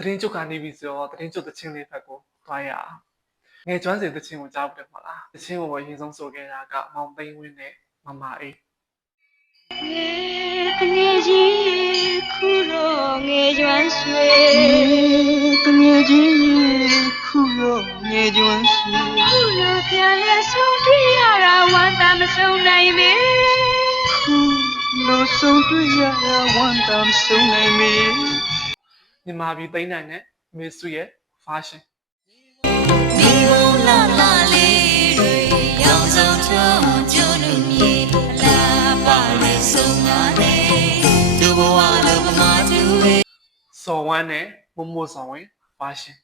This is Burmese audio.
သတင်းကြုတ်ကနေပြီဆိုတော့သတင်းကြုတ်တချင်းလေးဖက်ကိုသွားရအောင်ငယ်ကျွမ်းစဉ်တချင်းကိုကြားဖို့တယ်မလားတချင်းကိုအရင်ဆုံးဆိုခဲ့တာကမောင်သိန်းဝင်းနဲ့မမအေးငယ်ကြီးခုတော့ငယ်ကျွမ်းဆွေငယ်ကြီးခုတော့ငယ်ကျွမ်းဆွေခုတော့ပြန်လဲဆုံးတွေ့ရတာဝမ်းသာမဆုံးနိုင်မေခုလို့ဆုံးတွေ့ရတာဝမ်းသာမဆုံးနိုင်မေမြန်မာပြည်သိန်းနိုင်နဲ့မေစုရဲ့ version ဒီလိုလာလာလေးတွေရောင်စုံထုံးကျွန်းလူမြေလာပါလေဆုံးပါလေဒုဘဝလုံးမတူစော်ဝမ်းနဲ့မမို့ဆောင်ဝင် version